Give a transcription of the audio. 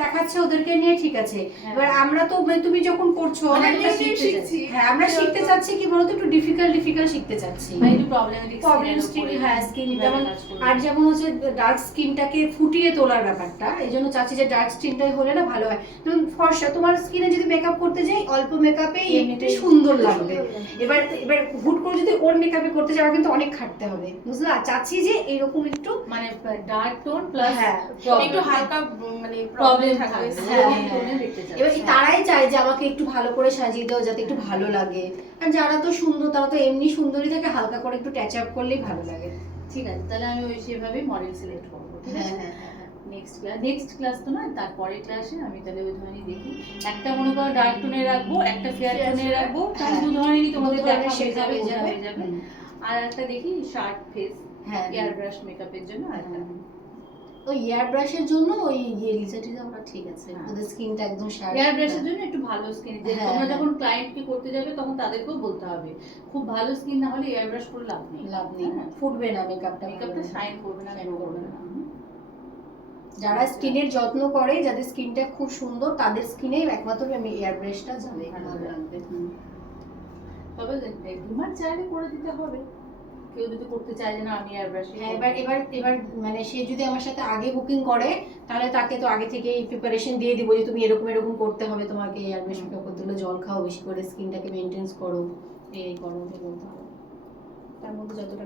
দেখাচ্ছে ওদেরকে নিয়ে, ঠিক আছে। এবার আমরা তো তুমি যখন করছো আমরা শিখছি, হ্যাঁ আমরা শিখতে চাচ্ছি কি বলতো, একটু ডিফিকাল্ট শিখতে চাচ্ছি, একটু প্রবলেম স্কিন, হ্যাঁ স্কিন যেমন, আর যেমন হচ্ছে ডার্ক স্কিনটাকে ফুটিয়ে তোলার ব্যাপারটা, এই জন্য চাচ্ছি যে ডার্ক স্কিনটাই হলে না ভালো হয়। তুমি ফর্সা, তোমার স্কিনে যদি মেকআপ করতে যাই অল্প মেকআপে এমনিতে সুন্দর লাগবে, এবার হুট করে যদি ওর মেকআপে করতে যাওয়া কিন্তু অনেক খাটতে হবে, বুঝলা। চাচ্ছি যে এরকম একটু মানে ডার্ক টোন প্লাস একটু হালকা মানে প্রবলেম থাকবে। এবার তারাই চায় যে আমাকে একটু ভালো করে সাজিয়ে দাও যাতে একটু ভালো লাগে, আর যারা তো সুন্দর তারা তো এমনি সুন্দরই থাকে, হালকা করে একটু টাচ আপ করলেই ভালো লাগে। ঠিক আছে, তাহলে আমি ওই সেভাবে মডেল সিলেক্ট করব। ঠিক আছে, নেক্সট ক্লাস তো না, তারপরের ক্লাসে আমি তাহলে ওই ধরনের দেখি, একটা মনে করো ডার্ক টোনে রাখবো, একটা ফেয়ার টোনে রাখবো, তাহলে দু ধরনেরই তোমাদের দেখা হয়ে যাবে। আর একটা দেখি শার্ট ফেস এয়ার ব্রাশ মেকআপের জন্য, আর একটা ওই এয়ার ব্রাশের জন্য ওই লিজাটিটা আমরা ঠিক আছে, ওদের স্কিনটা একদম শার্প। এয়ার ব্রাশের জন্য একটু ভালো স্কিন, তোমরা যখন ক্লায়েন্টকে করতে যাবে তখন তাদেরকেও বলতে হবে খুব ভালো স্কিন না হলে এয়ার ব্রাশ করে লাভ নেই, ফুটবে না মেকআপটা শাইন করবে না, গ্লো করবে না। যারা স্কিনের যত্ন করে, যাদের স্কিনটা খুব সুন্দর, তাদের স্কিনেই একমাত্র আমি এয়ার ব্রাশটা যাবে, ভালো লাগবে। তবে তোমার চাইলে করে দিতে হবে, কেউ যদি করতে চায় যে না আমি এয়ার ব্রাশ। এবার মানে সে যদি আমার সাথে আগে বুকিং করে, তাহলে তাকে তো আগে থেকে প্রিপারেশন দিয়ে দিব যে তুমি এরকম করতে হবে, তোমাকে এয়ার ব্রাশ মেকআপ করতে হলে জল খাও বেশি করে, স্কিনটাকে মেইনটেইন করো, এই করো, বলতে হবে। তার মধ্যে যতটা